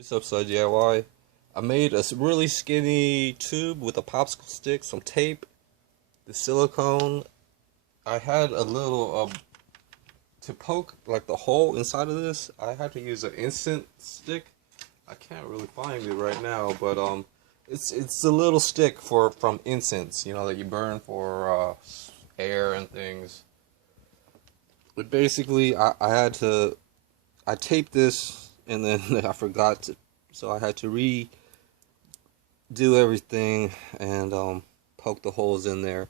What's up, Side DIY? I made a really skinny tube with a popsicle stick, some tape, the silicone. I had a little to poke like the hole inside of this. I had to use an instant stick. I can't really find it right now, but it's a little stick from incense, that you burn for air and things. But basically, I taped this and then I forgot to, so I had to redo everything and poke the holes in there.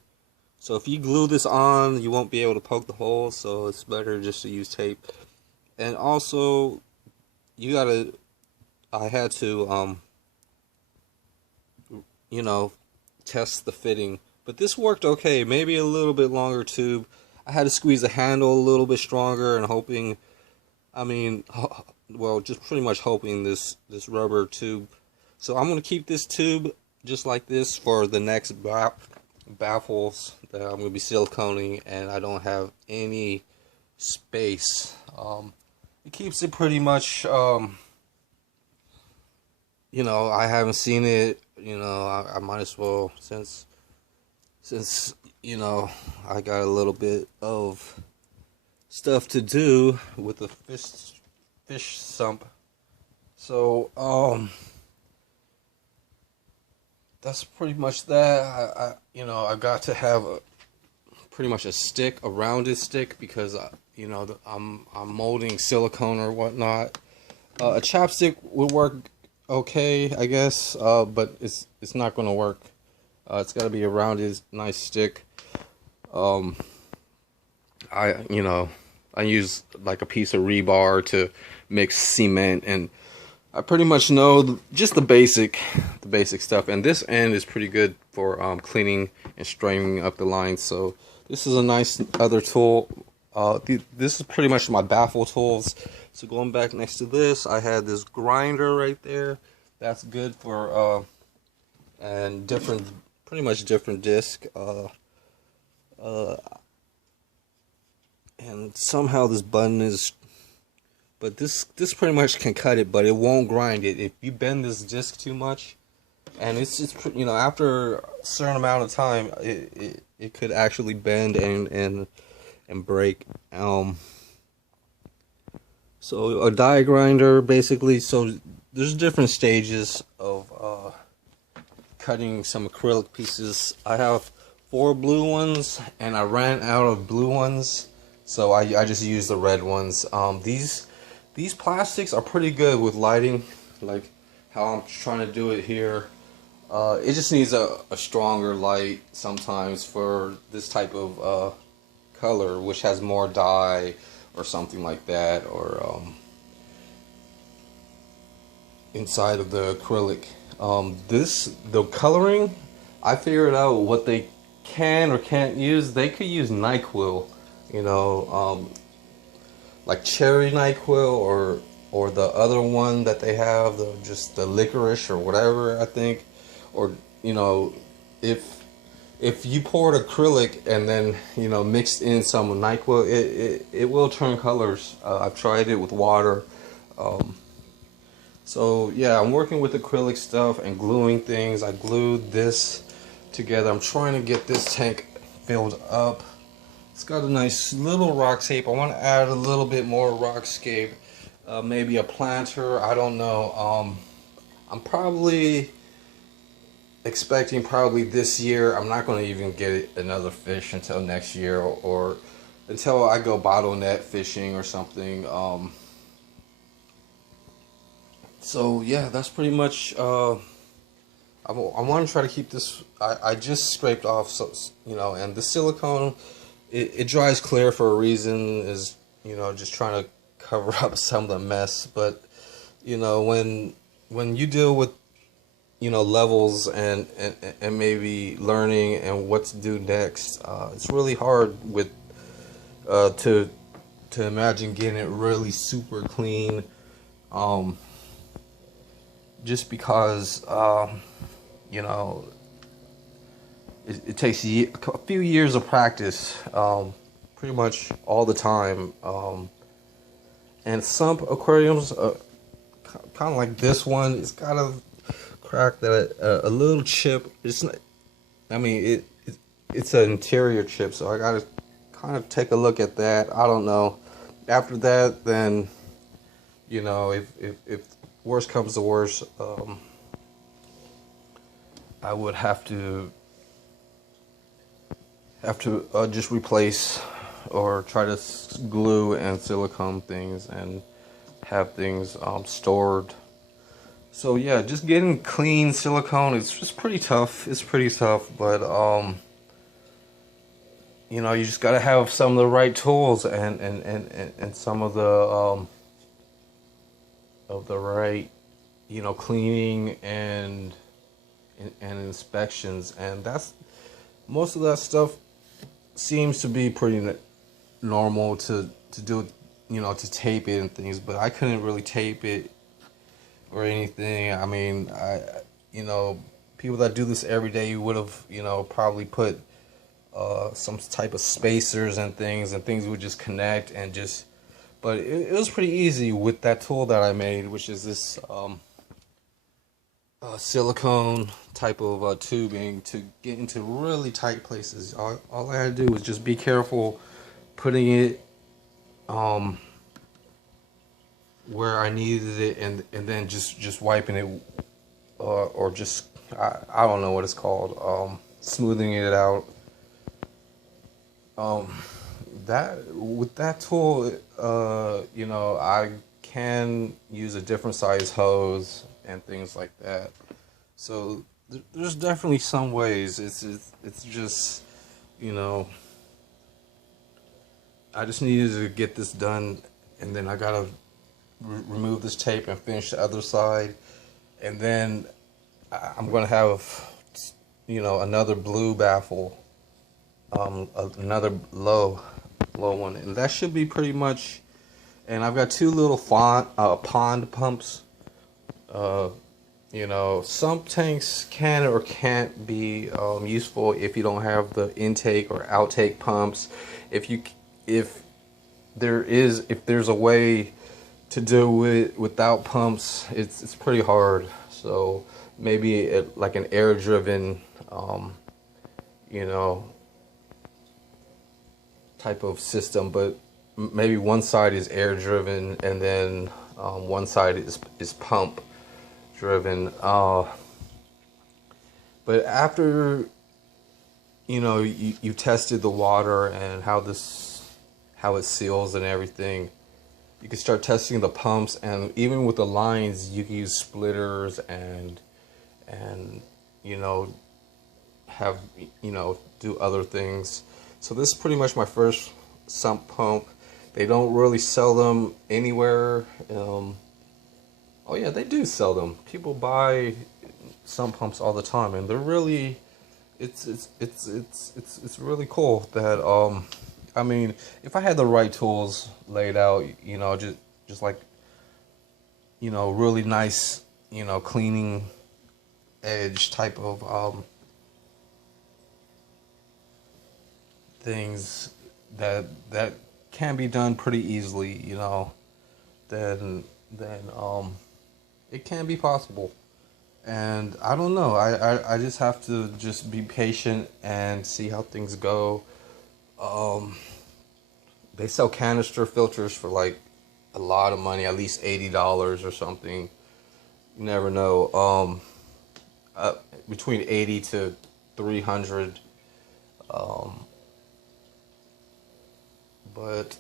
So if you glue this on, you won't be able to poke the holes, so it's better just to use tape. And also, I had to, test the fitting. But this worked okay, maybe a little bit longer tube. I had to squeeze the handle a little bit stronger and hoping, well, just pretty much hoping this rubber tube. So I'm going to keep this tube just like this for the next baffles that I'm going to be siliconing, and I don't have any space. It keeps it pretty much, I haven't seen it, I might as well, since I got a little bit of stuff to do with the fish sump. So that's pretty much that. I got to have pretty much a stick, a rounded stick, because I'm molding silicone or whatnot. A chapstick would work okay, I guess, but it's not going to work. It's got to be a rounded, nice stick. I use like a piece of rebar to mix cement, and I pretty much know just the basic stuff. And this end is pretty good for cleaning and straightening up the lines. So this is a nice other tool. This is pretty much my baffle tools. So going back next to this, I had this grinder right there. That's good for and pretty much different disc. And somehow this button is, but this pretty much can cut it, but it won't grind it. If you bend this disc too much, and it's just, after a certain amount of time, it could actually bend and break. So a die grinder, basically. So there's different stages of cutting some acrylic pieces. I have 4 blue ones, and I ran out of blue ones, so I just used the red ones. These plastics are pretty good with lighting, like how I'm trying to do it here. It just needs a stronger light sometimes for this type of color, which has more dye or something like that, or inside of the acrylic. The coloring, I figured out what they can or can't use. They could use NyQuil, like cherry NyQuil, or the other one that they have, just the licorice or whatever, I think. Or if you poured acrylic and then mixed in some NyQuil, it will turn colors. I've tried it with water. So yeah, I'm working with acrylic stuff and gluing things. I glued this together. I'm trying to get this tank filled up. It's got a nice little rockscape. I want to add a little bit more rockscape, maybe a planter. I don't know. I'm probably expecting this year. I'm not going to even get another fish until next year, or until I go bottle net fishing or something. So yeah, that's pretty much. I want to try to keep this. I just scraped off, so and the silicone, it dries clear for a reason. Is just trying to cover up some of the mess. But when you deal with levels and maybe learning and what to do next, it's really hard with to imagine getting it really super clean. Just because it takes a few years of practice, pretty much all the time. And some aquariums kind of like this one. It's got a crack that a little chip. It's not. I mean, it's an interior chip, so I gotta kind of take a look at that. I don't know. After that, then if worst comes to worst, I would have to just replace or try to glue and silicone things and have things stored. So yeah, just getting clean silicone is just pretty tough. It's pretty tough, but you just gotta have some of the right tools and some of the right cleaning and inspections, and that's most of that stuff seems to be pretty normal to do, to tape it and things, but I couldn't really tape it or anything. I mean, people that do this every day would have, probably put some type of spacers and things would just connect and just, but it was pretty easy with that tool that I made, which is this silicone type of tubing to get into really tight places. All I had to do was just be careful putting it where I needed it, and then just wiping it, or just I don't know what it's called, smoothing it out. That with that tool, I can use a different size hose and things like that. So there's definitely some ways. It's just, I just needed to get this done, and then I gotta remove this tape and finish the other side, and then I'm gonna have, another blue baffle, another low one, and that should be pretty much. And I've got two little pond pumps. Sump tanks can or can't be useful if you don't have the intake or outtake pumps. If there's a way to do it without pumps, it's pretty hard. So maybe like an air driven, type of system, but maybe one side is air driven and then one side is pump driven. But after you tested the water and how it seals and everything, you can start testing the pumps, and even with the lines you can use splitters and have do other things. So this is pretty much my first sump pump. They don't really sell them anywhere. Oh yeah, they do sell them. People buy sump pumps all the time, and they're really, it's really cool that I mean, if I had the right tools laid out, just like really nice, cleaning edge type of things that can be done pretty easily, then it can be possible. And I don't know, I just have to just be patient and see how things go. They sell canister filters for like a lot of money, at least $80 or something. You never know. Between 80 to 300. But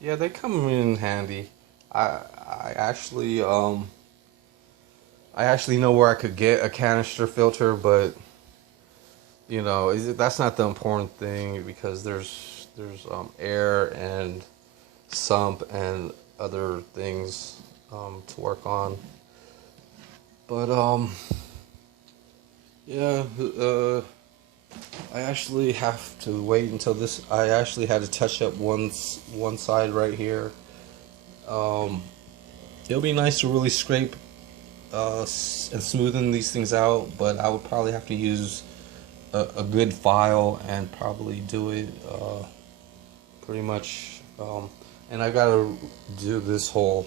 yeah, they come in handy. I actually know where I could get a canister filter, but that's not the important thing, because there's air and sump and other things to work on. But yeah, I actually have to wait until this. I actually had to touch up one side right here. It'll be nice to really scrape and smoothen these things out, but I would probably have to use a good file and probably do it pretty much. And I gotta do this whole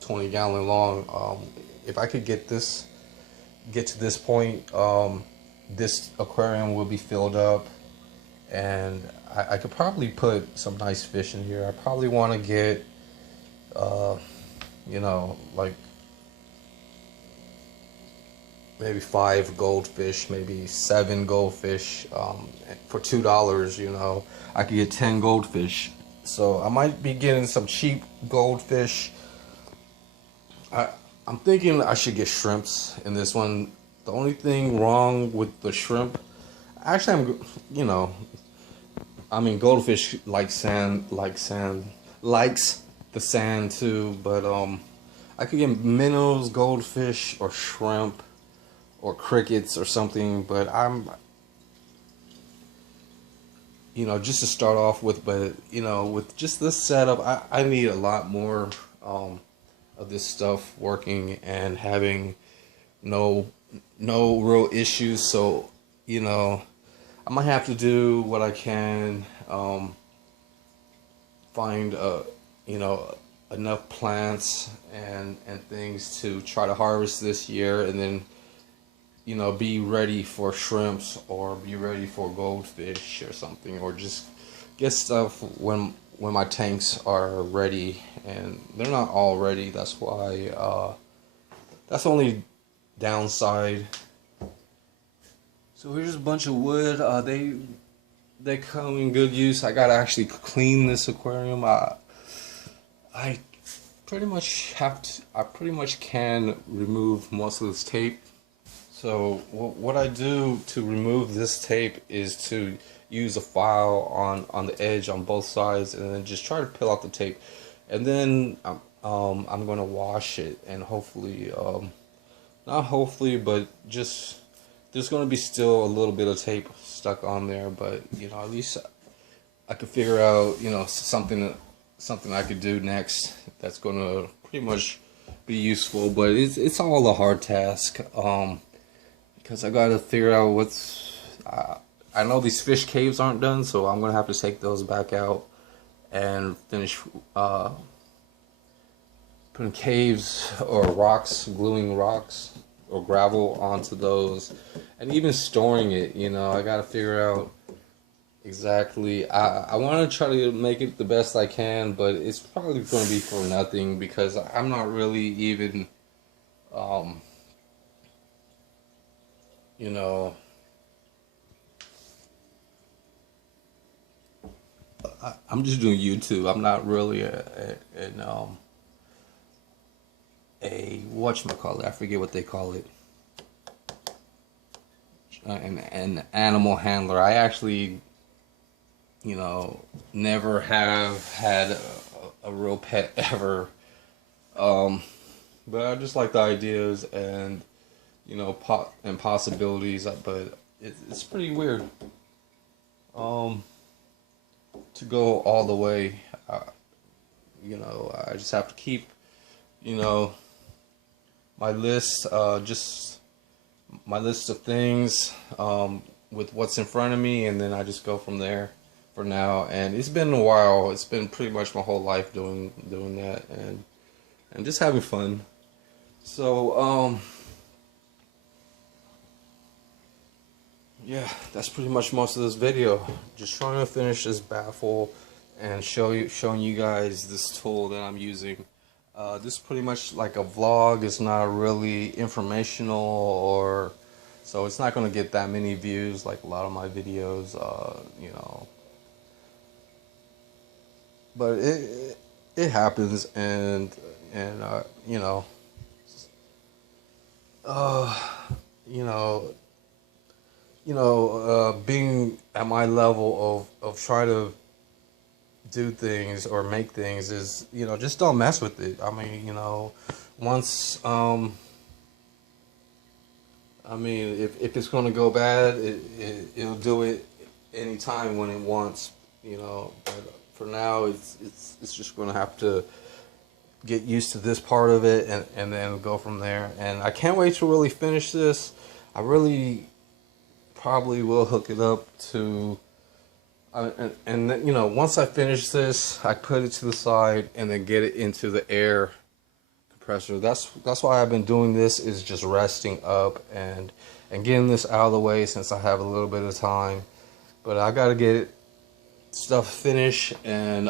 20-gallon long. If I could get to this point, this aquarium will be filled up, and I could probably put some nice fish in here. I probably want to get, like maybe 5 goldfish, maybe 7 goldfish. For $2, I could get 10 goldfish. So I might be getting some cheap goldfish. I'm thinking I should get shrimps in this one. The only thing wrong with the shrimp, actually, goldfish likes the sand too. But I could get minnows, goldfish, or shrimp, or crickets or something. But just to start off with. But with just this setup, I need a lot more of this stuff working and having no real issues. So I might have to do what I can, find enough plants and things to try to harvest this year, and then be ready for shrimps or be ready for goldfish or something, or just get stuff when my tanks are ready, and they're not all ready. That's why that's the only downside. So here's a bunch of wood. They come in good use. I gotta actually clean this aquarium. I pretty much can remove most of this tape. So what I do to remove this tape is to use a file on the edge on both sides, and then just try to peel out the tape, and then I'm gonna wash it, and hopefully, not hopefully, but just there's gonna be still a little bit of tape stuck on there, but at least I could figure out something I could do next that's gonna pretty much be useful. But it's all a hard task, because I gotta figure out what's. I know these fish caves aren't done, so I'm gonna have to take those back out and finish putting caves or rocks, gluing rocks or gravel onto those, and even storing it. I gotta figure out exactly. I want to try to make it the best I can, but it's probably going to be for nothing, because I'm not really even, I'm just doing YouTube. I'm not really a whatchamacallit, I forget what they call it, an animal handler. I actually, never have had a real pet ever. But I just like the ideas and possibilities. But it's pretty weird. To go all the way, I just have to keep, my list, just my list of things, with what's in front of me, and then I just go from there for now. And it's been a while. It's been pretty much my whole life doing that, and just having fun. So yeah, that's pretty much most of this video. Just trying to finish this baffle and showing you guys this tool that I'm using. This is pretty much like a vlog. It's not really informational, so it's not going to get that many views like a lot of my videos, but it happens, and being at my level of trying to do things or make things is, just don't mess with it. I mean, once, if it's going to go bad, it'll do it anytime when it wants, but for now, it's just going to have to get used to this part of it, and then go from there. And I can't wait to really finish this. I really probably will hook it up to, once I finish this, I put it to the side and then get it into the air pressure. That's why I've been doing this, is just resting up and getting this out of the way since I have a little bit of time. But I gotta get stuff finished, and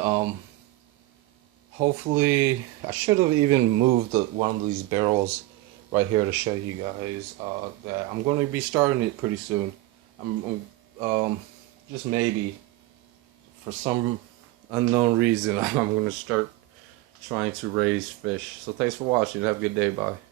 hopefully I should have even moved one of these barrels right here to show you guys that I'm going to be starting it pretty soon. I'm just maybe for some unknown reason I'm going to start trying to raise fish. So thanks for watching. Have a good day. Bye.